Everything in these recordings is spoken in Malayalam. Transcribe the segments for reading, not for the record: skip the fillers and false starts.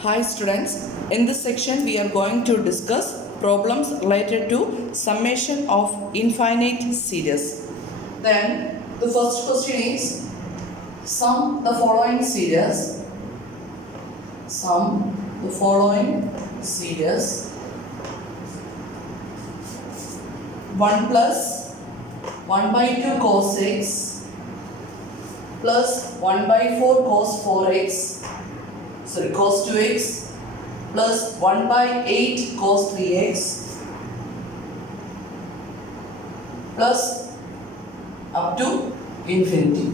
Hi students, in this section we are going to discuss problems related to summation of infinite series. Then the first question is sum the following series. Sum the following series 1 plus 1 by 2 cos x plus 1 by 4 cos 4x cos 2x plus 1 by 8 cos 3x plus up to infinity.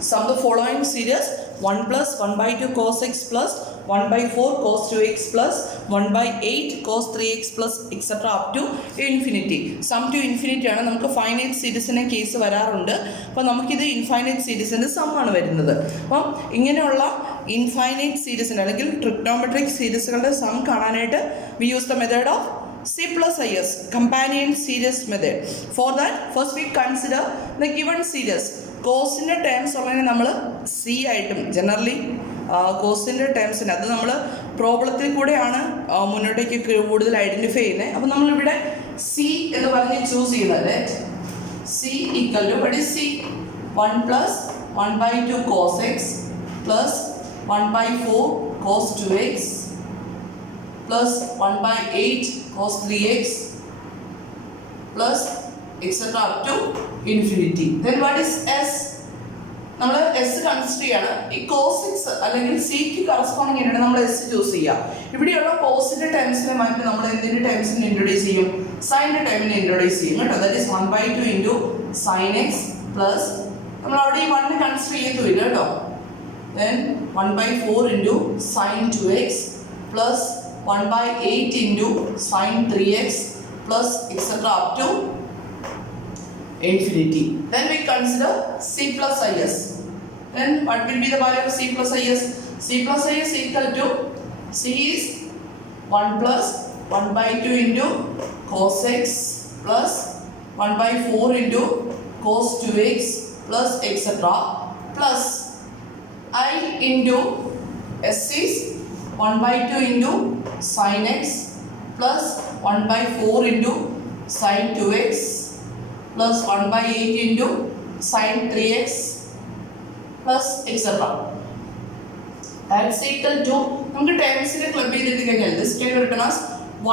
Sum the following series 1 plus 1 by 2 cos x plus 1 by 4 cos 2x plus 1 by 8 cos 3x plus etc. up to infinity. Sum to infinity ആണ് നമുക്ക് ഫൈനൈറ്റ് സീരീസിനെ കേസ് വരാറുണ്ട്. അപ്പോൾ നമുക്കിത് ഇൻഫൈനൈറ്റ് സീരീസിൻ്റെ സം ആണ് വരുന്നത്. അപ്പം ഇങ്ങനെയുള്ള ഇൻഫൈനൈറ്റ് സീരീസിന് അല്ലെങ്കിൽ ട്രിഗ്നോമെട്രിക് സീരീസുകളുടെ സം കാണാനായിട്ട് we use the method of C plus IS, companion series method. For that, first we consider the given series. കോസിൻ്റെ ടേംസ് ഉള്ളതിനെ നമ്മൾ സി ആയിട്ടും ജനറലി കോസിൻ്റെ ടേംസിന് അത് നമ്മൾ പ്രോബ്ലത്തിൽ കൂടെയാണ് മുന്നോട്ടേക്ക് കൂടുതൽ ഐഡൻറ്റിഫൈ ചെയ്യുന്നത്. അപ്പോൾ നമ്മളിവിടെ സി എന്ന് പറഞ്ഞ് ചൂസ് ചെയ്യുന്നത് C equal to what is C 1 plus 1 by 2 cos x plus 1 by 4 cos 2x plus 1 by 8 cos 3x plus etc. up to infinity. Then what is s? നമ്മൾ എസ് കൺസിഡർ ചെയ്യാണ്. ഈ കോസ് എക്സ് അല്ലെങ്കിൽ സിക്ക് കറസ്പോണ്ടിങ് ആയിട്ട് നമ്മൾ എസ് ചൂസ് ചെയ്യുക. ഇവിടെയുള്ള കോസിൻ്റെ ടൈംസിനെ മാറ്റി നമ്മൾ എന്തിൻ്റെ ടൈംസിനെ ഇൻട്രൊഡ്യൂസ് ചെയ്യും? സൈൻ്റെ ടൈമിനെ ഇൻട്രൊഡ്യൂസ് ചെയ്യും കേട്ടോ. That is 1 by 2 into sine X plus നമ്മൾ അവിടെ ഈ 1 കൺസിഡർ ചെയ്യത്തുമില്ല കേട്ടോ. Then 1 by 4 into sine 2x plus 1 by 8 into sin 3x plus etc. up to infinity. Then we consider C plus IS. Then what will be the value of C plus IS? C plus IS equal to C is 1 plus 1 by 2 into cos x plus 1 by 4 into cos 2x plus etc. plus I into S is 1 by 2 into sin x plus 1 by 4 into sin 2x plus 1 by 8 into sin 3x plus etc. That's equal to നമുക്ക് ടേംസിനെ ക്ലബ് ചെയ്തിട്ട് കഴിഞ്ഞാൽ this can be written as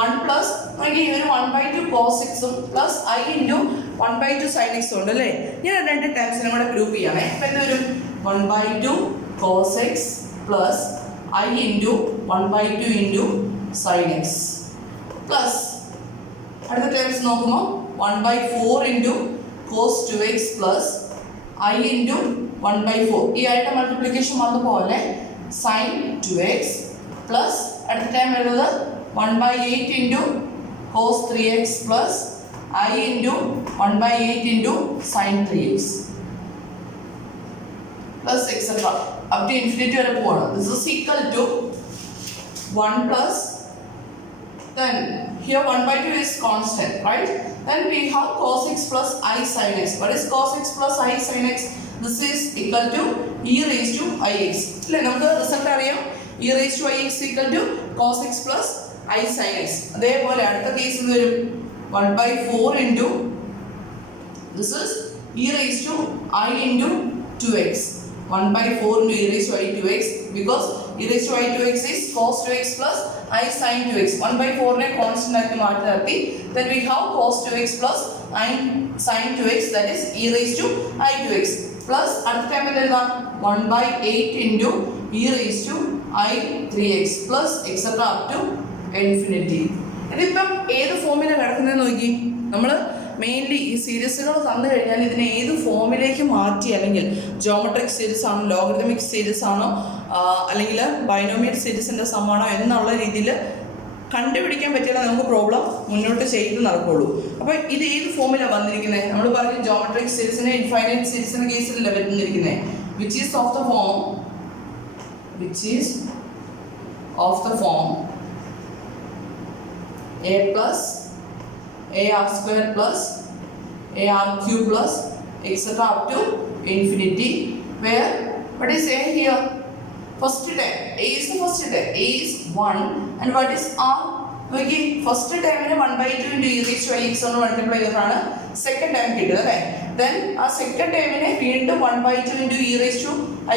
1 plus നമുക്ക് ഈ ഒരു 1 by 2 cos x ഉം plus I into 1 by 2 sin x ഉണ്ട് അല്ലേ. ഞാൻ രണ്ട് ടേംസിനെ കൂടെ ഗ്രൂപ്പ് ചെയ്യണേ. അപ്പോൾ എന്തൊരു 1 by 2 cos x plus I into 1 by 2 into sin x plus അടുത്ത ടേംസ് നോക്കുമ്പോൾ 1 by 4 into cos 2x plus I into 1 by 4 ഈ ആയിട്ട് മൾട്ടിപ്ലിക്കേഷൻ വന്നപോലെ sin 2x plus അടുത്ത ടൈം എഴുതുന്നത് 1 by 8 into cos 3x plus I into 1 by 8 into sin 3x plus etc. up to infinity വരെ പോവാണ്. This is equal to 1 plus then here 1 by 2 is constant, right? Then we have cos x plus I sin x. What is cos x plus I sin x? This is equal to e raised to ix. അല്ലേ നമുക്ക് റിസൾട്ട് അറിയാം. e raised to ix equal to cos x plus I sin x. അതേപോലെ അടുത്ത കേസിൽ വരും 1 by 4 into this is e raised to I into 2x. 1 by 4 into e raised to I 2x because e raised to I 2x is cos 2x plus I sin 2x. 1 by 4 ne constant ആക്കി മാറ്റി നിർത്തി. Then we have cos 2x plus I sin 2x, that is e raised to I 2x plus അടുത്ത ടൈം എന്താ 1 by 8 into e raised to I 3x plus etc. up to infinity. ഇതിപ്പം ഏത് ഫോമിലാണ് കിടക്കുന്നതെന്ന് നോക്കി. നമ്മൾ മെയിൻലി ഈ സീരീസുകൾ തന്നു കഴിഞ്ഞാൽ ഇതിനെ ഏത് ഫോമിലേക്ക് മാറ്റി, അല്ലെങ്കിൽ ജോമെട്രിക് സീരീസ് ആണോ, ലോഗരിതമിക് സീരീസ് ആണോ, അല്ലെങ്കിൽ ബൈനോമിയൽ സീരീസിൻ്റെ സമ്മാണോ എന്നുള്ള രീതിയിൽ കണ്ടുപിടിക്കാൻ പറ്റിയാലേ നമുക്ക് പ്രോബ്ലം മുന്നോട്ട് ചെയ്ത് നടക്കുള്ളൂ. അപ്പോൾ ഇത് ഏത് ഫോമിലാണ് വന്നിരിക്കുന്നത്? നമ്മൾ പറഞ്ഞു ജോമെട്രിക് സീരീസിനെ ഇൻഫൈനൈറ്റ് സീരീസിൻ്റെ കേസിലല്ല വരുന്നിരിക്കുന്നത്. Which is of the form a plus ar square plus ar cube plus etc. up to infinity, where what is a here? first term. A is the first term. A is 1 and what is R? Okay, first term 1 by 2 into e raised to ix on multiply ചെയ്തതാണ് second term കിട്ടുക അല്ലേ. Then ആ second term വീണ്ടും 1 by 2 into e raised to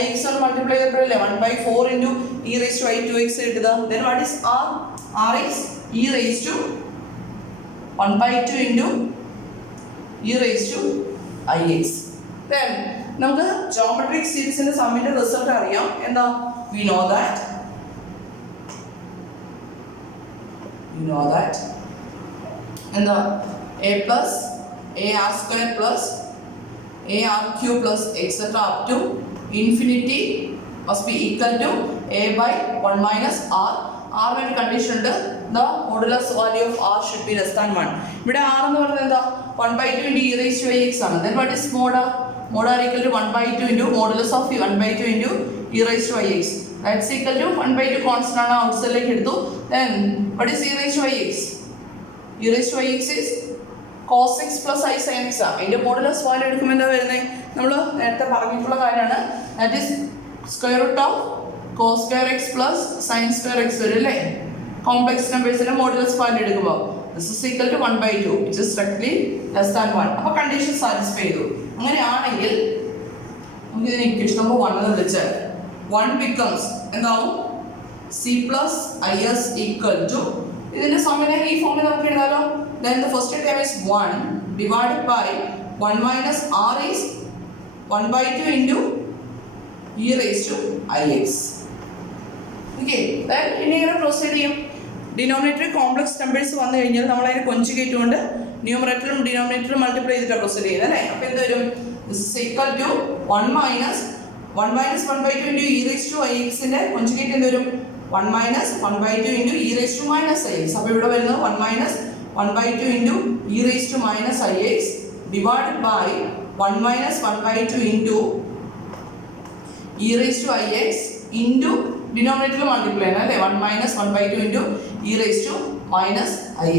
ix on multiply ചെയ്തപ്പോഴല്ലേ 1 by 4 into e raised to i2x കിട്ടുക. Then what is R? R is e raised to 1 by 2 into e raised to ix. Then നമുക്ക് geometric seriesന്റെ സമ്മിന്റെ റിസൾട്ട് അറിയാം. എന്താ? We know that and the a plus a r square plus a r cube plus etc up to infinity must be equal to a by 1 minus r. R when condition ഉണ്ട് the modulus value of r should be less than 1. ഇവിടെ r എന്ന് പറയുന്നത് എന്താ 1 by 2 into e raised to ix ആണ്. Then what is mod r? Mod r equal to 1 by 2 into modulus of 1 by 2 into e raised to ix. That's equal to 1 by 2 constant ആണ് outside ലേക്ക് എടുത്തു. Then what is e raised to ix? e raised to ix is cos x plus i sin x. അതിന്റെ മോഡുലസ് വാല്യൂ എടുക്കുമ്പോൾ എന്താ വരുന്നത്? നമ്മൾ നേരത്തെ പറഞ്ഞിട്ടുള്ള കാര്യമാണ്. That is square root of cos square x plus sin square x വരും അല്ലേ? കോംപ്ലക്സ് നമ്പേഴ്സിന്റെ മോഡുലസ് വാല്യൂ എടുക്കുമ്പോൾ this is equal to 1 by 2 which is strictly less than 1. അപ്പോൾ കണ്ടീഷൻ സാറ്റിസ്ഫൈ ചെയ്തു. അങ്ങനെയാണെങ്കിൽ നമുക്ക് ഇതിനെ ഇക്വേഷൻ നമ്പർ 1 എന്ന് വിളിച്ചാൽ 1 becomes എന്താവും? c plus is equal to ഇതിന്റെ സമ്മിനെ ഈ ഫോമിൽ നമുക്ക് എഴുതാലോ. Then the first term is 1 divided by 1 minus r is 1 by 2 into e raised to ix. Okay, then ഇങ്ങനെ പ്രൊസീഡ് ചെയ്യും. ഡിനോമിനേറ്റർ കോംപ്ലക്സ് നമ്പേഴ്സ് വന്നു കഴിഞ്ഞാൽ നമ്മൾ അതിനെ കൊഞ്ചുഗേറ്റ് കൊണ്ട് ന്യൂമറേറ്ററും ഡിനോമിനേറ്ററും മൾട്ടിപ്ലൈ ചെയ്തിട്ടാണ് പ്രൊസീഡ് ചെയ്യുന്നത് അല്ലേ. അപ്പോൾ എന്ത് വരും? This is equal to 1 minus 1 by 2 into e raised to ix ന്റെ കൊഞ്ചുഗേറ്റ് എന്ത് വരും? 1 minus 1 by 2 into e raised to minus ix. അപ്പോൾ ഇവിടെ വരുന്നത് 1 minus 1 by 2 into e raised to minus ix divided by 1 minus 1 by 2 into e raised to ix into denominator multiply അല്ലേ 1 minus 1 by 2 into e raised to minus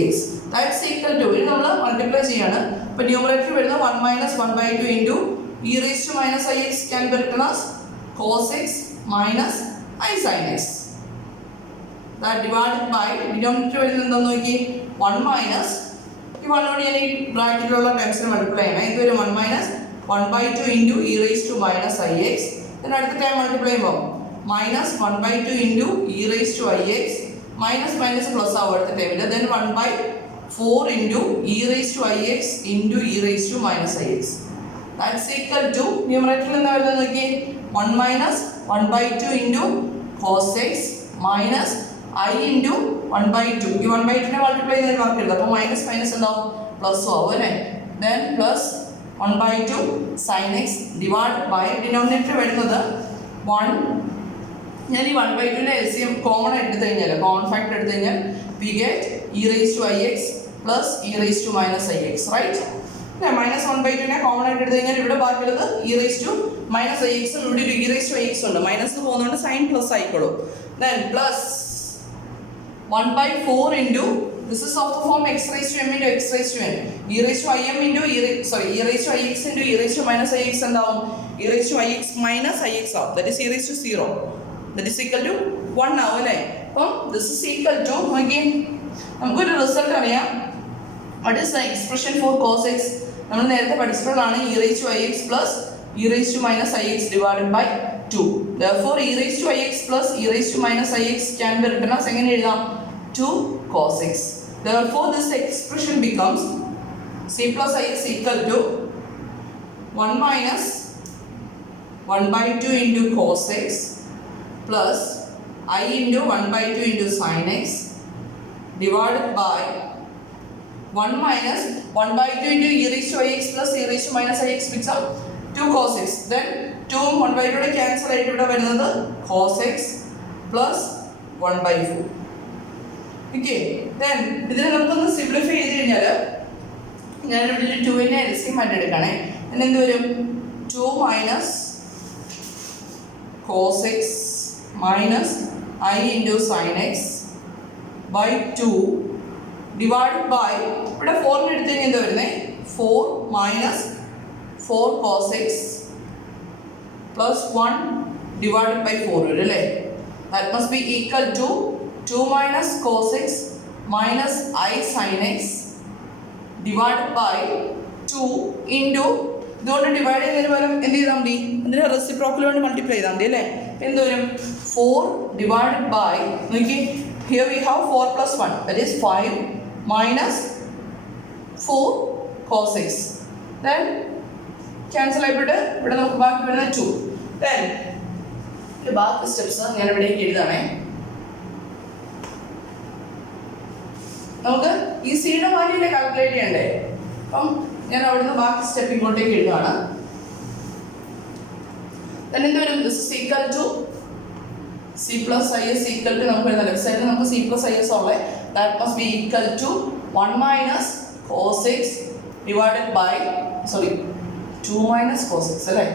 ix. That's equal to ഇത് നമ്മൾ മൾട്ടിപ്ലൈ ചെയ്യാണ്. അപ്പോൾ ന്യൂമറേറ്റർ വരുന്നത് 1 minus 1 by 2 into e raised to minus ix can be written as cos x minus i sin x. That divided by denominator വരുന്നത് എന്താണെന്ന് നോക്കി 1 minus ഈ 1 നോട് ഞാൻ ഈ ബ്രാക്കറ്റിലുള്ള ടൈംസിനെ മൾട്ടിപ്ലൈ ചെയ്യണം. ഇത് വരും 1 minus 1 by 2 into e raised to minus ix. then അടുത്ത ടൈം മൾട്ടിപ്ലൈ ചെയ്യുമ്പോൾ minus 1 by 2 into e raised to ix minus minus plus ആവും അടുത്ത ടൈമിൽ. then 1 by 4 into e raised to ix into e raised to minus ix. That's equal to numerator എന്താ വരുന്നത് നോക്കിയേ 1 minus 1 by 2 into cos x minus I into 1 by 2. ഈ 1 by 2 നെ മൾട്ടിപ്ലൈ ചെയ്താൽ മാർക്ക് എഴുതാം. അപ്പോൾ മൈനസ് മൈനസ് എന്താവും? പ്ലസ് ആവും അല്ലേ. then plus 1 by 2 sin x divided by denominator വരുന്നത് 1. ഞാൻ ഈ 1 by 2 നെ LCM കോമൺ എടുത്തു കഴിഞ്ഞാൽ കോമൺ ഫാക്ടർ എടുത്തു കഴിഞ്ഞാൽ we get e raised to ix plus e raised to minus ix, right? Minus 1 by 2 നെ കോമൺ ആയിട്ട് എടുത്തു കഴിഞ്ഞാൽ ഇവിടെ ബാക്കിയുള്ളത് e raised to minus ix ഇവിടെ ഒരു e raised to ix ഉണ്ട്. മൈനസ് പോകുന്നതുകൊണ്ട് സൈൻ പ്ലസ് ആയിക്കോളും. then plus 1 by 4 into this is of the form x raised to m into x raised to n. e raised to im into e raised to ix into e raised to minus ix എന്താവും? e raised to ix minus ix ആവും. that is e raised to 0. that is equal to 1 ആവും അല്ലേ. അപ്പം this is equal to again നമുക്കൊരു റിസൾട്ട് അറിയാം. what is the expression for cos x? നമ്മൾ നേരത്തെ പഠിച്ചിട്ടുള്ളതാണ് e raised to ix plus e raised to minus ix divided by 2. therefore e raised to ix plus e raised to minus ix can be written as എങ്ങനെ എഴുതാം? 2 cos x. therefore this expression becomes c plus ix equal to 1 minus 1 by 2 into cos x plus I into 1 by 2 into sin x divided by 1 minus 1 by 2 into e raised to ix plus e raised to minus ix becomes 2 cos x. then 2 1 by 2 cancel ആയിട്ട് ഇവിടെ വരുന്നത് cos x plus 1 by 4. okay, then ഇതിനെ നമുക്കൊന്ന് സിംപ്ലിഫൈ ചെയ്ത് കഴിഞ്ഞാൽ ഞാനിവിടെ 2 നെ LCM ആയിട്ട് എടുക്കണേ. എന്ത് വരും? 2 minus cos x minus I into sin x by 2 divided by ഇവിടെ 4 നെ എടുത്തു കഴിഞ്ഞാൽ എന്താ വരുന്നത്? 4 minus 4 cos x plus 1 divided by 4 വരും അല്ലേ? That must be equal to 2 minus cos x minus I sin x divided by 2 into ഇതുകൊണ്ട് ഡിവൈഡ് ചെയ്യുന്നതിന് പകരം എന്ത് ചെയ്താൽ മതി? ഇതിന് റെസിപ്രോക്കൽ കൊണ്ട് മൾട്ടിപ്ലൈ ചെയ്താൽ മതി അല്ലേ? എന്ത് വരും? 4 ഡിവൈഡഡ് ബൈ, നോക്കി, here we have 4 plus 1, that is 5 minus 4 cos x. Then cancel ആയിപ്പോട്ട് ഇവിടെ നമുക്ക് ബാക്കി വരുന്ന 2. Then ബാക്കി സ്റ്റെപ്സ് ഞാൻ ഇവിടേക്ക് എഴുതാണേ. നമുക്ക് ഈ സിയുടെ വാല്യൂല്ലേ കാൽക്കുലേറ്റ് ചെയ്യണ്ടേ? അപ്പം ഞാൻ അവിടുന്ന് ബാക്കി സ്റ്റെപ്പ് ഇങ്ങോട്ടേക്ക് എഴുതുകയാണ്. Then എന്ത് വരും? This is equal to c plus is equal to, നമുക്ക് എഴുതാം ലെഫ്റ്റ് സൈഡിൽ നമുക്ക് c plus is ഉള്ളത്. That must be equal to 1 minus cos x divided by, sorry, 2 minus cos x അല്ലേ?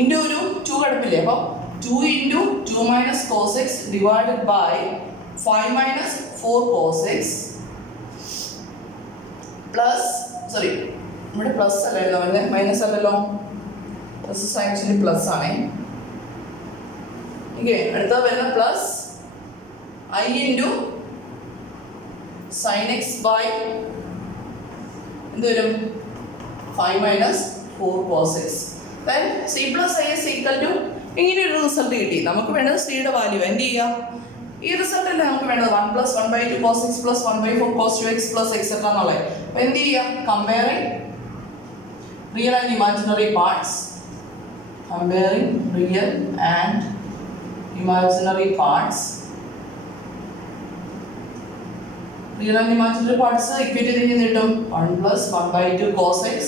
ഇൻറ്റു ഒരു 2 കിടപ്പില്ലേ? അപ്പം 2 into 2 minus cos x divided by 5 minus 4 cos x plus, sorry, ഇവിടെ പ്ലസ് അല്ലായിരുന്നു വരുന്നത്, മൈനസ് അല്ലല്ലോ, ദിസ് ഇസ് ആക്ച്വലി പ്ലസ് ആണേ. ഓക്കെ, അടുത്ത വരുന്ന plus i into sine x by എന്ത് വരും? 5 minus 4 cos x. Then c plus i is equal to, ഇങ്ങനെ ഒരു റിസൾട്ട് കിട്ടി. നമുക്ക് വേണ്ടത് സിയുടെ വാല്യൂ. എന്ത് ചെയ്യാം? ഈ റിസൾട്ട് അല്ലേ നമുക്ക് വേണ്ടത്? 1 plus 1/2 cos x plus 1/4 cos 2x plus etc എന്നുള്ളത്. അപ്പോൾ എന്ത് ചെയ്യാം? Comparing real and imaginary parts. Comparing real and imaginary parts. Real and imaginary parts equate ചെയ്ത് കിട്ടും 1 plus 1/2 cos x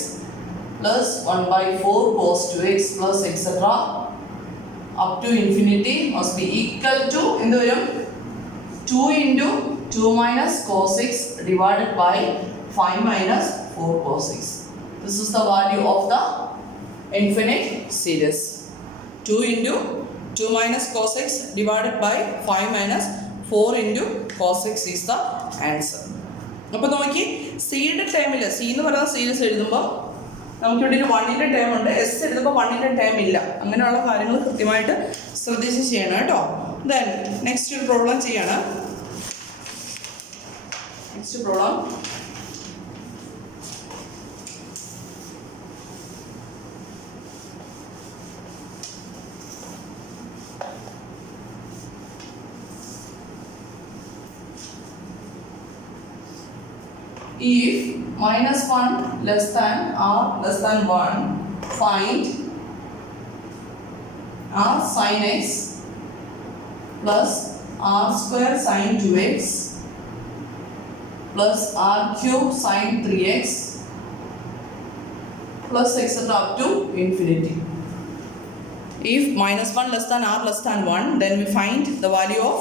plus 1/4 cos 2x plus etc up to infinity must be equal to എന്ത് വരും? 2 into 2 minus cos x divided by 5 minus 4 cos x. This is the value of the infinite series. 2 into 2 minus cos x divided by 5 minus 4 into cos x is the answer. അപ്പോൾ നോക്കി, സിയുടെ ടേമിൽ, സി എന്ന് പറയുന്ന സീരീസ് എഴുതുമ്പോൾ നമുക്കിവിടെ ഒരു 1ൻ്റെ ടേം ഉണ്ട്, എസ് എഴുതുമ്പോൾ 1ൻ്റെ ടേം ഇല്ല. അങ്ങനെയുള്ള കാര്യങ്ങൾ കൃത്യമായിട്ട് ശ്രദ്ധിച്ച് ചെയ്യണം കേട്ടോ. ദെൻ നെക്സ്റ്റ് ഒരു പ്രോബ്ലം ചെയ്യണം. Next problem if minus 1 less than or less than 1, find r sin x plus r square sin 2x plus r cube sin 3x plus etc up to infinity. If minus 1 less than or less than 1, then we find the value of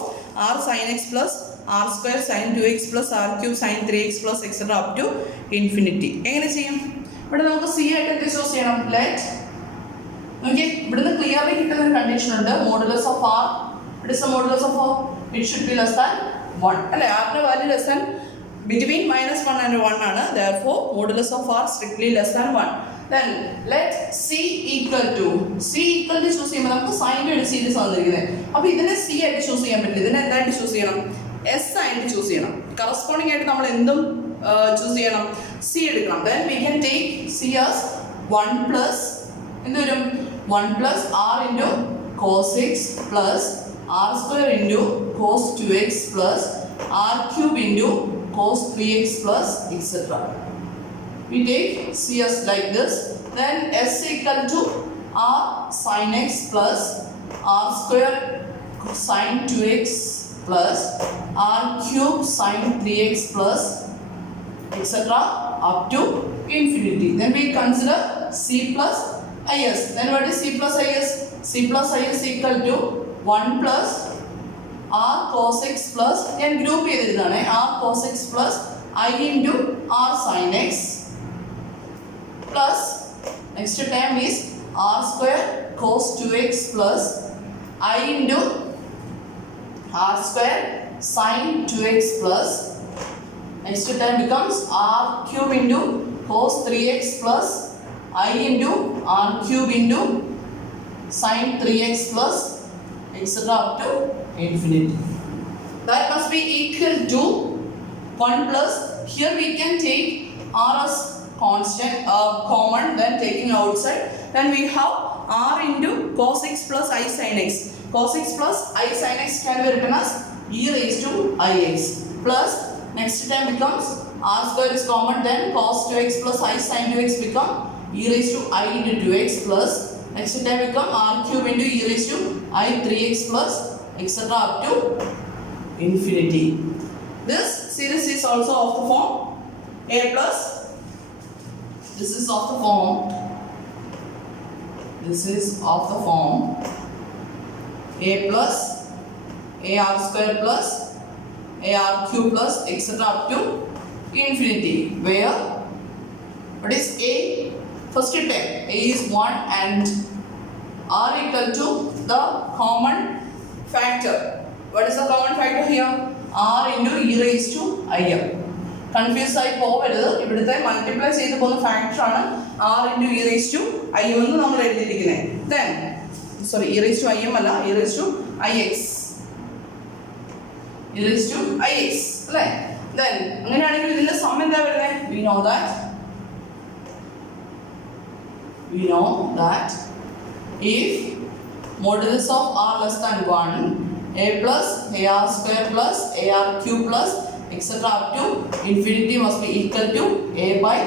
r sin x plus r square sin 2x plus r cube sin 3x plus etc up to infinity. എങ്ങനെ ചെയ്യും? ഇവിടെ നമുക്ക് c ആയിട്ട് എന്ത് ചൂസ് ചെയ്യണം? ലെറ്റ്, ഓക്കെ, ഇവിടുന്ന് ക്ലിയർലി കിട്ടുന്ന ഒരു കണ്ടീഷൻ ഉണ്ട്. Modulus of r, it is A modulus of r, it should be less than 1 അല്ലേ? r value less than between -1 and 1 ആണ്. therefore modulus of r strictly less than 1. then let c equal to choose ചെയ്യുമ്പോൾ നമുക്ക് സൈൻ്റെ ഒരു സീരീസ് വന്നിരിക്കുന്നത്. അപ്പോൾ ഇതിനെ c ആയിട്ട് ചൂസ് ചെയ്യാൻ പറ്റില്ല. ഇതിനെ എന്തായിട്ട് ചൂസ് ചെയ്യണം? s ആയിട്ട് ചൂസ് ചെയ്യണം. കറസ്പോണ്ടിങ് ആയിട്ട് നമ്മൾ എന്തും ചൂസ് ചെയ്യണം, c എടുക്കണം. then we can take c as 1 plus എന്ത് വരും? 1 plus r into cos x plus r square into cos 2x plus r cube into cos 3x plus etc. We take c as like this. Then s equal to r sin x plus r square sin 2x plus r cube sin 3x plus etc up to infinity. Then we consider c plus is. Then what is c plus is? c plus is equal to 1 plus r cos x plus, ഞാൻ group ചെയ്തിരുന്നതാണ്, r cos x plus I into r sin x plus next term is r square cos 2x plus I into r square sin 2x plus next term becomes r cube into cos 3x plus I into r cube into sin 3x plus etc. up to infinity. That must be equal to 1 plus, here we can take r as constant, common, then taking outside, then we have r into cos x plus I sin x. Cos x plus I sin x can be written as e raised to ix, plus next term becomes r square is common, then cos 2x plus I sin 2x become e raised to I into 2x, plus next term become r cube into e raised to I 3x plus etc. up to infinity. This series is also of the form a plus, this is of the form, this is of the form a plus ar square plus ar cube plus etc. up to infinity, where what is a, first term a is 1 and r equal to the common factor. What is the common factor here? R into e raised to im. Confuse ആയി പോവരുത്, ഇവിടുത്തെ മൾട്ടിപ്ലൈ ചെയ്ത് പോകുന്ന ഫാക്ടർ ആണ് r into e raised to im എന്ന് നമ്മൾ എഴുതിയിരിക്കുന്നത്. Then sorry, e raised to im അല്ല, e raised to ix, e raised to ix അല്ലേ. Then അങ്ങനെയാണെങ്കിൽ ഇതിന്റെ സം എന്താ വരുന്നത്? We know that if modulus of r less than 1, a plus ar square plus ar cube plus etc. up to infinity must be equal to a by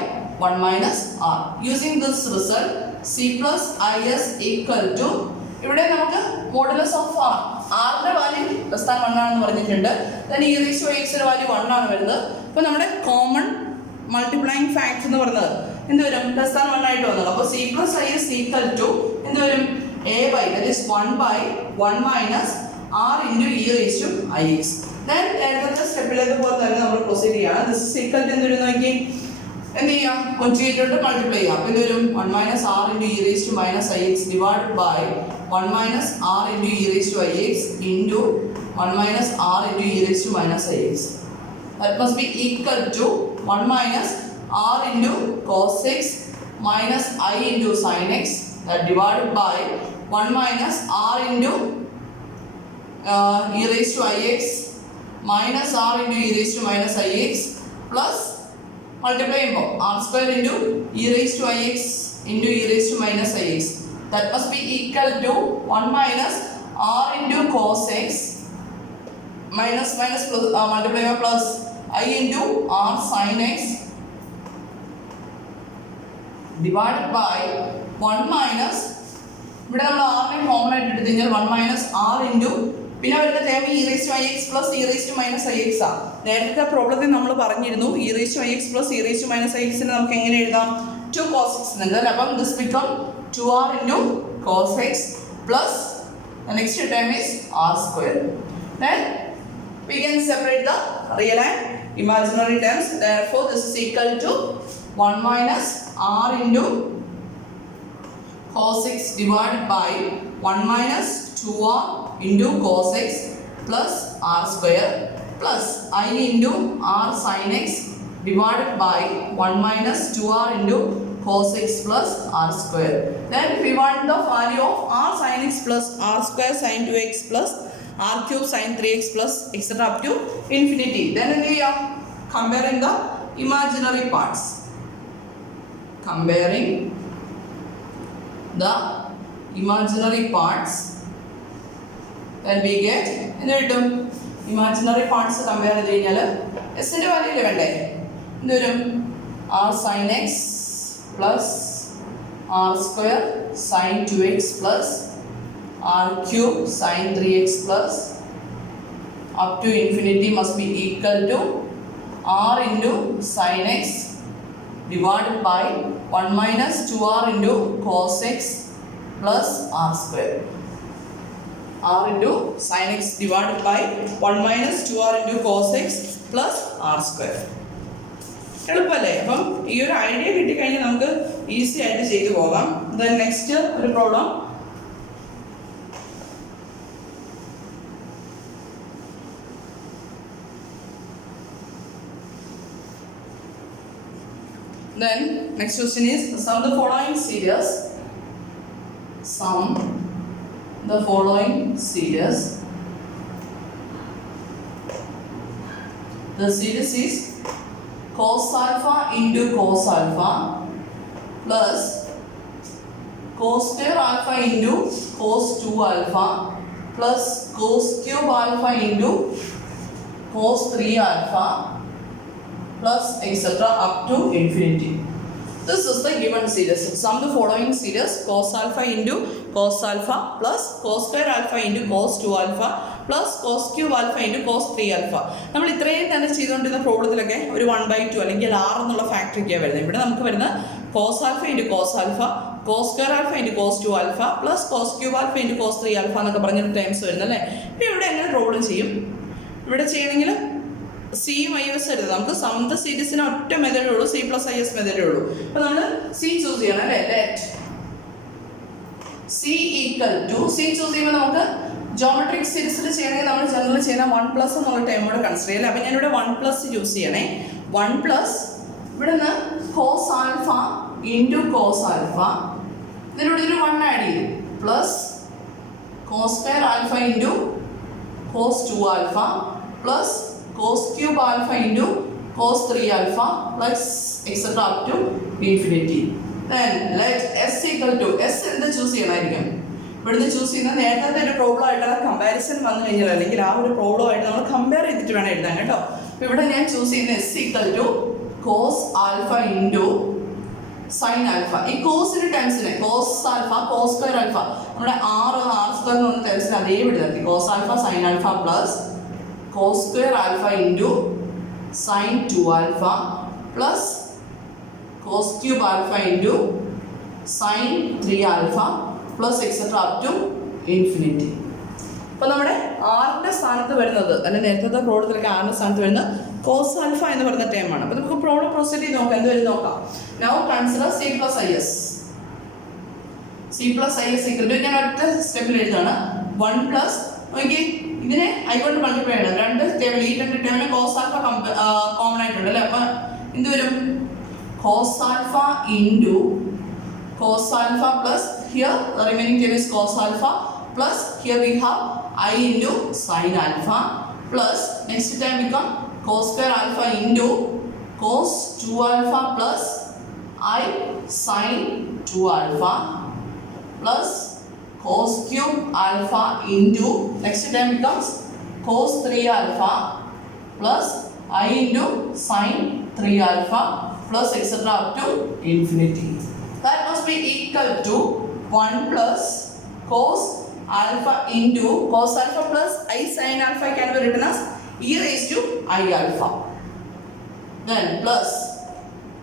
1 minus r. Using this result, c plus is equal to, ഇവിടെ നമുക്ക് modulus of r, r ന്റെ വാല്യൂ less than 1 ആണെന്ന് പറഞ്ഞിട്ടുണ്ട്, then e raised to x ന്റെ വാല്യൂ 1 ആണ് വരുന്നത്. അപ്പോൾ നമ്മുടെ കോമൺ മൾട്ടിപ്ലൈയിങ് ഫാക്ടർ എന്ന് പറയുന്നത് എന്ത് വരും? less than 1 ആയിട്ട് വന്നത്. അപ്പോൾ c plus i is equal to എന്ത് വരും? a by, that is 1 by 1 minus r into e raised to ix. Then നേരത്തെ സ്റ്റെപ്പിലേക്ക് പോലെ തന്നെ നമ്മൾ പ്രൊസീഡ് ചെയ്യാണ്. ദിസ് ഇസ് ഈക്വൽ ടു എന്ത് വരും നോക്കി, എന്ത് ചെയ്യാം? കോൺജുഗേറ്റ് മൾട്ടിപ്ലൈ ചെയ്യാം. അപ്പോൾ ഇത് വരും 1 minus r into e raised to minus ix divided by 1 minus r into e raised to ix into 1 minus r into e raised to minus ix. That must be equal to 1 minus r into cos x minus I into sin x divided by 1 minus r into e raised to ix minus r into e raised to minus ix plus multiply r square into e raised to ix into e raised to minus ix. That must be equal to 1 minus r into cos x minus plus multiply plus I into r sin x divided by 1 minus, ഇവിടെ നമ്മൾ r നെ കോമൺ ആയിട്ട് എടുത്തു കഴിഞ്ഞാൽ 1 minus r into, പിന്നെ വരുന്ന term e raised to ix plus e raised to minus ix ആ. നേരത്തെ പ്രോബ്ലത്തിൽ നമ്മൾ പറഞ്ഞിരുന്നു e raised to ix plus e raised to minus ix നെ നമുക്ക് എങ്ങനെ എഴുതാം? 2 cos x എന്നുണ്ട്. അപ്പം this become 2r into cos x plus the next term is r square. Then we can separate the real and imaginary terms. Therefore this is equal to 1 minus r into cos x divided by 1 minus 2r into cos x plus r square plus I into r sin x divided by 1 minus 2r into cos x plus r square. Then we want the value of r sin x plus r square sin 2x plus r cube sin 3x plus etc. up to infinity. Then we are comparing the imaginary parts. Comparing the imaginary parts, then we get എന്ത് കിട്ടും? ഇമാജിനറി പാർട്സ് കമ്പയർ ചെയ്ത് കഴിഞ്ഞാൽ എസിൻ്റെ വാല്യൂ ഇല്ല വേണ്ടേ? എന്ത് വരും? r sin x plus r square sin 2x plus r cube sin 3x plus up to infinity must be equal to r into sin x divided by 1 minus 2r into cos x plus r square. r into sin x divided by 1 minus 2r into cos x plus r square. എളുപ്പമല്ലേ? അപ്പം ഈ ഒരു ഐഡിയ കിട്ടിക്കഴിഞ്ഞാൽ നമുക്ക് ഈസി ആയിട്ട് ചെയ്തു പോകാം. ദെൻ നെക്സ്റ്റ് ഒരു problem, then next question is sum the following series. Sum the following series. The series is cos alpha into cos alpha plus cos square alpha into cos 2 alpha plus cos cube alpha into cos 3 alpha plus etc. up to infinity. This is the given series. Sum the following series: cos alpha into cos alpha plus cos square alpha into cos 2 alpha plus cos cube alpha into cos 3 alpha. നമ്മൾ ഇത്രയും തന്നെ ചെയ്തുകൊണ്ടിരുന്ന പ്രോബ്ലത്തിലൊക്കെ ഒരു 1/2 അല്ലെങ്കിൽ r എന്നുള്ള ഫാക്ടറിക്കാണ് വരുന്നത്. ഇവിടെ നമുക്ക് വരുന്ന cos alpha into cos alpha, cos square alpha into cos 2 alpha plus cos cube alpha into cos 3 alpha എന്നൊക്കെ പറഞ്ഞൊരു ടൈംസ് വരുന്നത് അല്ലേ. അപ്പോൾ ഇവിടെ എങ്ങനെ പ്രോബ്ലം ചെയ്യും? ഇവിടെ ചെയ്യണമെങ്കിൽ സിയും ഐ എസ് എടുത്തത് നമുക്ക് സമന്ത സീരീസിന് ഒറ്റ മെത്തേഡേ ഉള്ളൂ, സി പ്ലസ് ഐ എസ് മെത്തേഡേ ഉള്ളൂ. അപ്പോൾ നമ്മൾ സി ചൂസ് ചെയ്യണം അല്ലേ. Let C equal to C choose ചെയ്യുമ്പോൾ നമുക്ക് ജോമെട്രിക് സീരീസിൽ ചെയ്യണമെങ്കിൽ നമ്മൾ ജനറൽ ചെയ്യുന്ന 1+ എന്നുള്ള ടൈമോട് കൺസിഡർ ചെയ്യില്ല. അപ്പോൾ ഞാനിവിടെ 1+ ചൂസ് ചെയ്യണേ. 1+ ഇവിടെ നിന്ന് cos alpha into cos alpha, ഇതിലൂടെ ഒരു 1 ആഡ് ചെയ്യും, plus cos square alpha into cos 2 alpha plus cos cube alpha into cos 3 alpha plus etc. up to infinity. Then let s equal to s എന്ത് ചൂസ് ചെയ്യണമായിരിക്കും? ഇവിടുന്ന് ചൂസ് ചെയ്യുന്ന നേരത്തെ ഒരു പ്രോബ്ലം ആയിട്ടുള്ള കമ്പാരിസൺ വന്നു കഴിഞ്ഞാൽ അല്ലെങ്കിൽ ആ ഒരു പ്രോബ്ലം ആയിട്ട് നമ്മൾ കമ്പയർ ചെയ്തിട്ട് വേണം എഴുതാൻ കേട്ടോ. അപ്പോൾ ഇവിടെ ഞാൻ ചൂസ് ചെയ്യുന്ന s equal to cos alpha into sin alpha. ഈ കോസിന്റെ ടേംസിനെ cos alpha cos square alpha നമ്മുടെ r square എന്ന് പറഞ്ഞ ടേംസിനെ അതേ വിടുന്നത് cos alpha sin alpha plus cos square alpha into sin 2 alpha plus cos cube alpha into sin 3 alpha plus etc. up to infinity. അപ്പോൾ നമ്മുടെ ആറിൻ്റെ സ്ഥാനത്ത് വരുന്നത് അല്ലെങ്കിൽ നേരത്തെ പ്രോബ്ലത്തിലൊക്കെ ആറിൻ്റെ സ്ഥാനത്ത് വരുന്ന കോസ് ആൽഫ എന്ന് പറയുന്ന ടേമാണ്. അപ്പോൾ നമുക്ക് പ്രോബ്ലം പ്രൊസീഡ് ചെയ്ത് നോക്കാം, എന്ത് വരും നോക്കാം. Now consider C plus i S. C plus i S equal to ഞാൻ ഒറ്റ സ്റ്റെപ്പിൽ എഴുതാണ് 1+. നോക്കി ഇതിനെ ഐ കൊണ്ട് മൾട്ടിപ്ലൈ ചെയ്യണം. രണ്ട് ടേബിൾ ഈ രണ്ട് ടേബിളിന് കോസ് ആൽഫ കോമൺ ആയിട്ടുണ്ട് അല്ലേ. അപ്പം എന്ത് വരും? Cos alpha into cos alpha plus here the remaining table is cos alpha plus here we have i into sine alpha plus next time become cos square alpha into cos 2 alpha plus i sine 2 alpha plus cos cube alpha into next term becomes cos 3 alpha plus I into sin 3 alpha plus etc. up to infinity. That must be equal to 1+ cos alpha into cos alpha plus I sin alpha can be written as e raised to I alpha. Then plus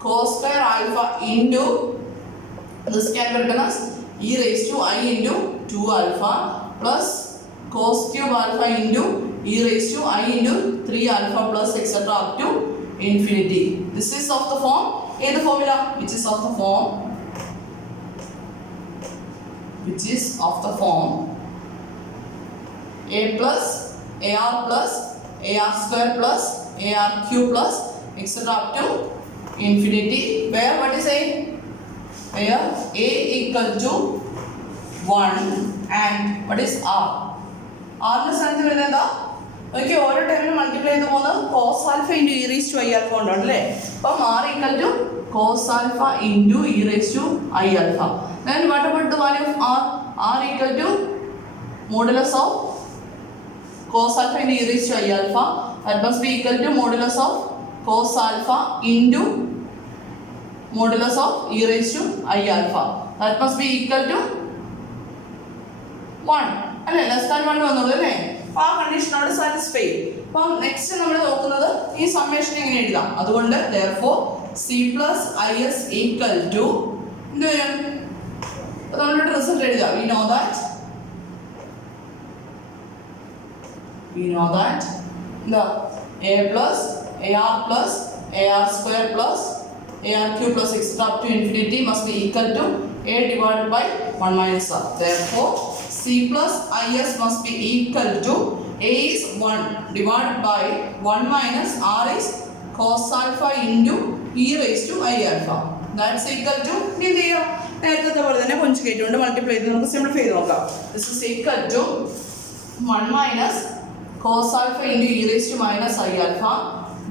cos square alpha into this can be written as e raised to I into 2 alpha plus cos cube alpha into e raised to I into 3 alpha plus etc. up to infinity. This is of the form, the formula which is of the form a plus ar plus ar square plus ar cube plus etc. up to infinity, where what is a? Where a equal to 1 and what is r? r ന്റെ സ്ഥാനത്ത് വരുന്നത് എന്താ? ഓക്കെ, ഓരോ ടൈമിലും മൾട്ടിപ്ലൈ ചെയ്ത് പോകുന്നത് cos alpha into e raised to i alpha കൊണ്ടാണ് അല്ലേ. അപ്പം r equal to cos alpha into e raised to i alpha. Then what about the value of r? r equal to modulus of cos alpha into e raised to i alpha. That must be equal to modulus of cos alpha into modulus of e raised to I alpha. That must be equal to 1 അല്ലേ, ലെസ് ദാൻ 1 വന്നുള്ളൂ അല്ലേ. അപ്പോൾ ആ കണ്ടീഷനോട് സാറ്റിസ്ഫൈ. അപ്പം നെക്സ്റ്റ് നമ്മൾ നോക്കുന്നത് ഈ സമ്മേഷൻ എങ്ങനെ എഴുതാം. അതുകൊണ്ട് therefore c plus is equal to എന്ത് വരും? അപ്പോൾ നമ്മളിവിടെ റിസൾട്ട് എഴുതാം. we know that എന്താ a plus ar square plus ar cube plus etc. up to infinity must be equal to a divided by 1 minus r. Therefore c plus is must be equal to a is 1 divided by 1 minus r is cos alpha into e raised to I alpha. That's equal to നേരത്തെ പോലെ തന്നെ കോൺജുഗേറ്റ് കൊണ്ട് മൾട്ടിപ്ലൈ ചെയ്ത് നമുക്ക് സിംപ്ലിഫൈ ചെയ്ത് നോക്കാം. This is equal to 1 minus cos alpha into e raised to minus I alpha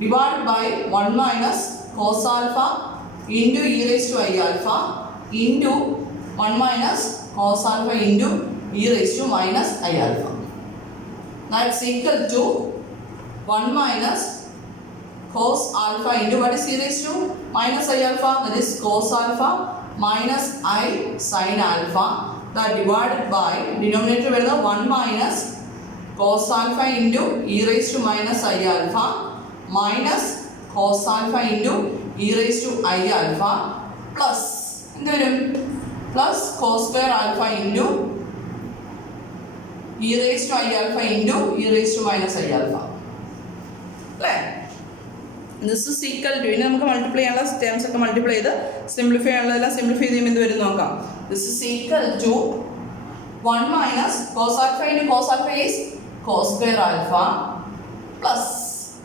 divided by 1 minus cos alpha into e raised to I alpha into 1 minus cos alpha into e raised to minus I alpha. That's equal to 1 minus cos alpha into what is e raised to minus I alpha, that is cos alpha minus I sin alpha, that divided by denominator with the 1 minus cos alpha into e raised to minus I alpha minus cos alpha into e raised to I alpha plus plus cos square alpha into e raised to I alpha into e raised to minus I alpha. This is equal to, ഇനി നമുക്ക് മൾട്ടിപ്ലൈ ചെയ്യാനുള്ള ടേംസ് ഒക്കെ മൾട്ടിപ്ലൈ ചെയ്ത് സിംപ്ലിഫൈ ചെയ്യാനുള്ളതെല്ലാം സിംപ്ലിഫൈ ചെയ്യുമ്പോൾ എന്ത് വരും നോക്കാം. This is equal to 1 minus cos alpha into cos alpha is cos square alpha plus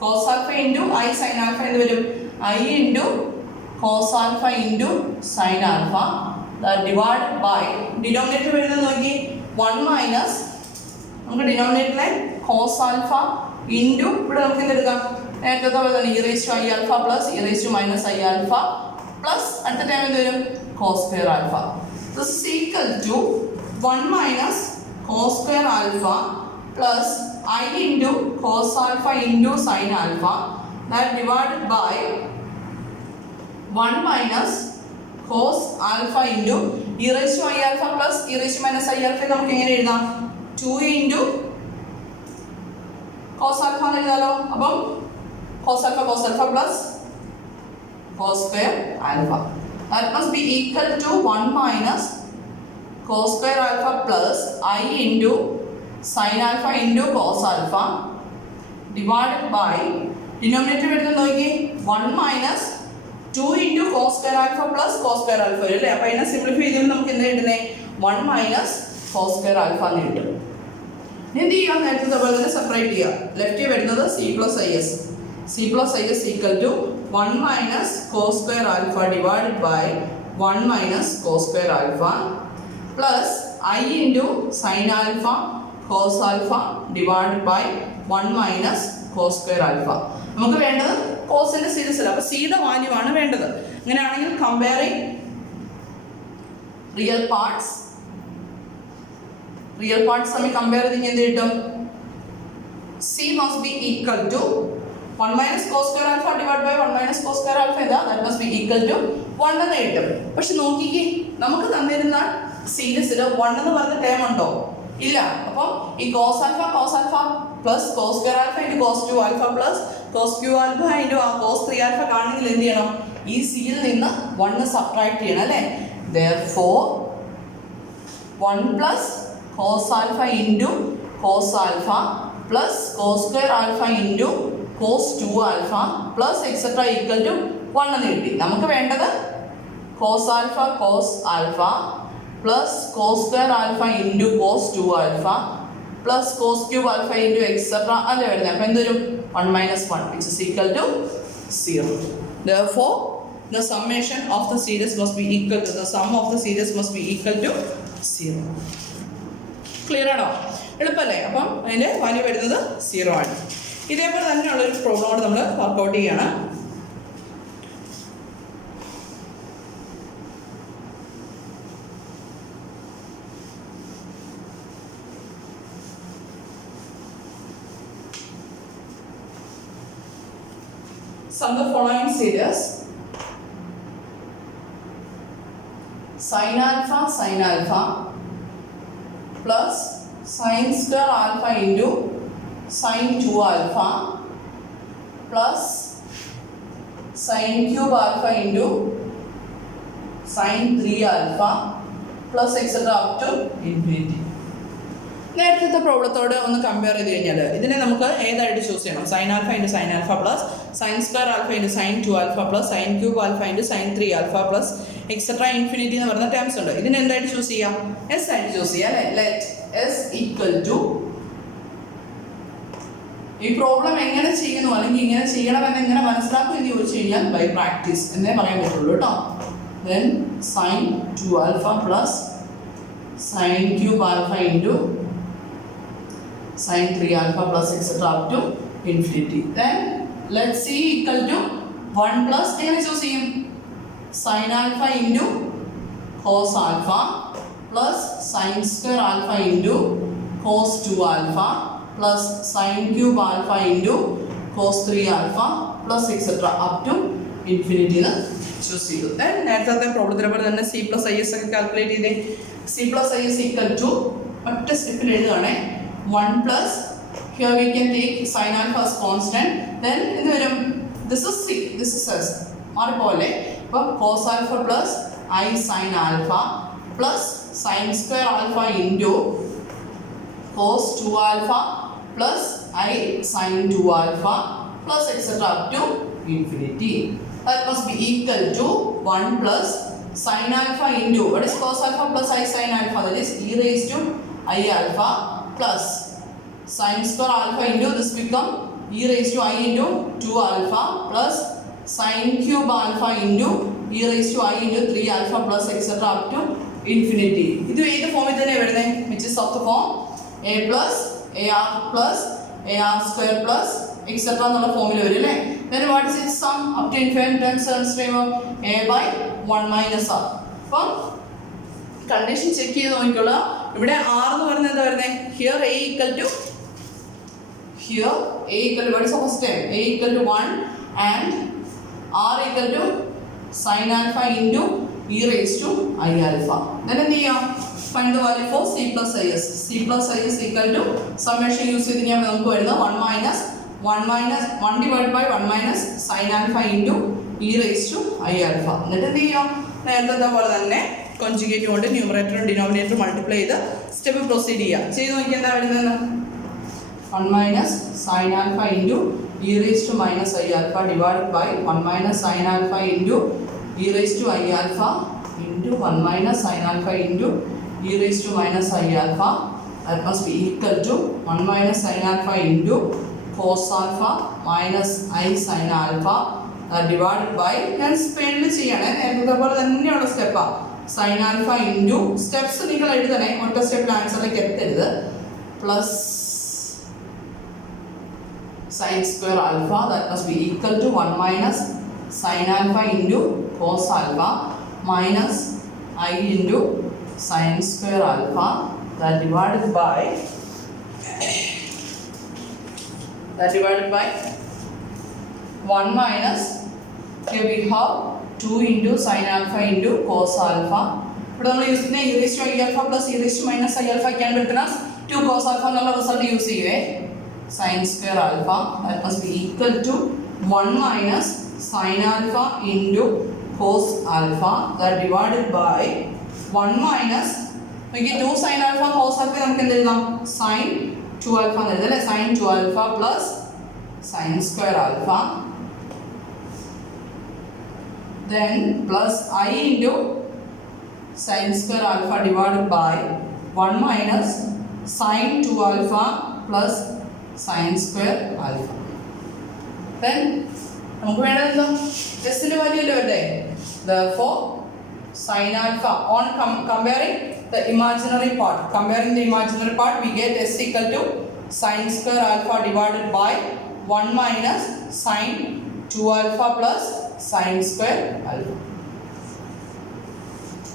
cos alpha into I sin alpha എന്ത് വരും I into cos alpha into sin alpha, that divided by denominator വരുന്നത് നോക്കി 1 മൈനസ് നമുക്ക് ഡിനോമിനേറ്ററിലെ cos alpha into ഇവിടെ നമുക്ക് എന്തെടുക്കാം നേരത്തെ പോലെ തന്നെ e raised to I alpha plus e raised to minus I alpha plus അടുത്ത ടൈം എന്ത് വരും cos square alpha. This is equal to 1 minus cos square alpha plus I into cos alpha into sin alpha, that divided by 1 minus cos alpha into e raised to I alpha plus e raised to minus I alpha നമുക്ക് എങ്ങനെ എഴുതാം 2 into cos alpha എന്ന് എഴുതാലോ. അപ്പം cos alpha plus cos square alpha, that must be equal to 1 minus cos square alpha plus I into sin alpha into cos alpha divided by denominator വരുന്നത് നോക്കി 1 minus 2 into cos square alpha plus cos square alpha വരും അല്ലേ. അപ്പോൾ ഇതിനെ സിംപ്ലിഫൈ ചെയ്താൽ നമുക്ക് എന്താ കിട്ടുന്നത് 1 minus cos square alpha എന്ന് കിട്ടും. ഇനി എന്ത് ചെയ്യുക നേരത്തെ പോലെ തന്നെ സെപ്പറേറ്റ് ചെയ്യുക. ലെഫ്റ്റ് വരുന്നത് c plus is equal to 1 minus cos square alpha divided by 1 minus cos square alpha plus I into sin alpha cos alpha divided by 1 minus cos square alpha. നമുക്ക് വേണ്ടത് കോസിന്റെ സീരീസ് അല്ല, അപ്പോൾ സിയുടെ വാല്യൂ ആണ് വേണ്ടത്. അങ്ങനെയാണെങ്കിൽ കമ്പയറിംഗ് റിയൽ പാർട്സ് തമ്മിൽ കമ്പയർ ചെയ്ത് എന്ത് കിട്ടും c must be equal to 1 minus cos square alpha divided by 1 minus cos square alpha ഇതാ, that must be equal to 1 എന്ന് കിട്ടും. പക്ഷെ നോക്കിക്കേ നമുക്ക് തന്നിരുന്ന സീരീസിൽ 1 എന്ന് പറഞ്ഞ ടേം ഉണ്ടോ ഇല്ല. അപ്പോൾ ഈ cos alpha plus cos square alpha into cos 2 alpha plus cos q alpha into cos 3 alpha കാണണമെങ്കിൽ എന്ത് ചെയ്യണം ഈ സിയിൽ നിന്ന് 1 സബ്ട്രാക്ട് ചെയ്യണം അല്ലേ. therefore 1 plus cos alpha into cos alpha plus cos square alpha into cos 2 alpha plus etc equal to 1 എന്ന് കിട്ടി. നമുക്ക് വേണ്ടത് cos alpha plus cos square alpha into cos 2 alpha plus cos cube alpha into etc അല്ലേ വരുന്നത്. അപ്പോൾ എന്തൊരു 1 minus 1 which is equal to 0. therefore the summation of the series must be equal to the sum of the series must be equal to 0. Clear ആണോ? എളുപ്പമല്ലേ? അപ്പം അതിൻ്റെ വാല്യൂ വരുന്നത് 0 ആണ്. ഇതേപോലെ തന്നെയുള്ളൊരു പ്രോബ്ലമോട് നമ്മൾ വർക്കൗട്ട് ചെയ്യാണ്. Sum the following series: sin alpha plus sin square alpha into sin 2 alpha plus sin cube alpha into sin 3 alpha plus etc up to infinity. നേരത്തെ പ്രോബ്ലത്തോട് ഒന്ന് കമ്പയർ ചെയ്ത് കഴിഞ്ഞാൽ ഇതിനെ നമുക്ക് ഏതായിട്ട് ചൂസ് ചെയ്യണം? sin alpha into sin alpha plus sin square alpha into sin 2 alpha plus sin cube alpha into sin 3 alpha plus etc infinity എന്ന് പറയുന്ന ടേംസ് ഉണ്ട്. ഇതിനെ എന്തായിട്ട് ചൂസ് ചെയ്യാം? s ആയിട്ട് ചൂസ് ചെയ്യാം അല്ലേ. ലെറ്റ് s equal to ഈ പ്രോബ്ലം എങ്ങനെ ചെയ്യുന്നു അല്ലെങ്കിൽ ഇങ്ങനെ ചെയ്യണമെന്ന് എങ്ങനെ മനസ്സിലാക്കും എന്ന് ചോദിച്ചു കഴിഞ്ഞാൽ ബൈ പ്രാക്ടീസ് എന്നേ പറയാൻ പറ്റുള്ളൂ കേട്ടോ. then sin 2 alpha plus sin cube alpha into sin 3 alpha plus etc. up to infinity. Then let's see equal to 1 plus sin alpha into cos alpha plus sin square alpha into cos 2 alpha plus sin cube alpha into cos 3 alpha plus etc. up to infinity. Choose 0. Then next problem c plus is calculate c plus is equal to what step 1 plus, here we can take sin alpha as constant, then this is c, this is s, cos alpha plus I sin alpha plus sin square alpha into cos 2 alpha plus I sin 2 alpha plus etc. up to infinity. That must be equal to 1 plus sin alpha into, what is cos alpha plus I sin alpha, that is e raised to I alpha plus sin square alpha into, this become e raised to I into 2 alpha plus sin cube alpha into e raised to I into 3 alpha plus etc. up to infinity. This is the form which is of the form a plus ar square plus etc. formula. Then what is its sum? Up to infinite terms stream of a by 1 minus r. Condition check here r here a equal to, here a equal to, what is the first term? A equal to 1 and r equal to sin alpha into e raised to I alpha. Then find the value for c plus is. C plus I is equal to summation use 1 divided by 1 minus sin alpha into e raised to I alpha. Conjugate numerator and denominator multiply the step proceed 1 minus sin alpha into e raised to minus I alpha divided by 1 minus sin alpha into e raised to I alpha into 1 minus sin alpha into e raised to minus I alpha. That must be equal to 1 minus sin alpha into cos alpha minus I sin alpha divided by, then spend step sin alpha into steps step answer plus sin square alpha, that must be equal to 1 minus sin alpha into cos alpha minus I into sin square alpha, that divided by 1 minus, here we have 2 into sin alpha into cos alpha. But we use e raised to I alpha plus e raised to minus I alpha can be written as 2 cos alpha result use sin square alpha, that must be equal to 1 minus sin alpha into cos alpha, that divided by 1 minus, we get 2 sin alpha cos alpha sin 2 alpha sin 2 alpha plus sin square alpha, then plus I into sin square alpha divided by 1 minus sin 2 alpha plus sin square alpha. Then S value, therefore sin alpha on comparing the imaginary part. Comparing the imaginary part, we get S equal to sin square alpha divided by 1 minus sin 2 alpha plus sin square alpha.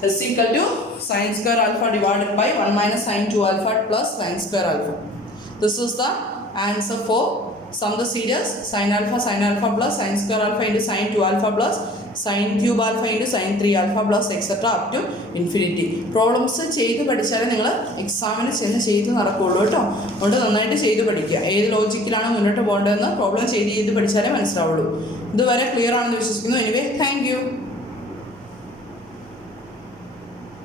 S equal to sin square alpha divided by 1 minus sin 2 alpha plus sin square alpha. This is the answer for sum the series sin alpha plus sin square alpha into sin 2 alpha plus sin cube alpha into sin 3 alpha plus etc. up to infinity. Problems ചെയ്ത് പഠിച്ചാൽ നിങ്ങൾ എക്സാമിന് ചെയ്ത് നടക്കുള്ളൂ കേട്ടോ. അതുകൊണ്ട് നന്നായിട്ട് ചെയ്ത് പഠിക്കുക. ഏത് ലോജിക്കിലാണ് മുന്നോട്ട് പോകേണ്ടതെന്ന് പ്രോബ്ലം ചെയ്ത് പഠിച്ചാലേ മനസ്സിലാവുള്ളൂ. ഇതുവരെ ക്ലിയർ ആണെന്ന് വിശ്വസിക്കുന്നു. Anyway thank you.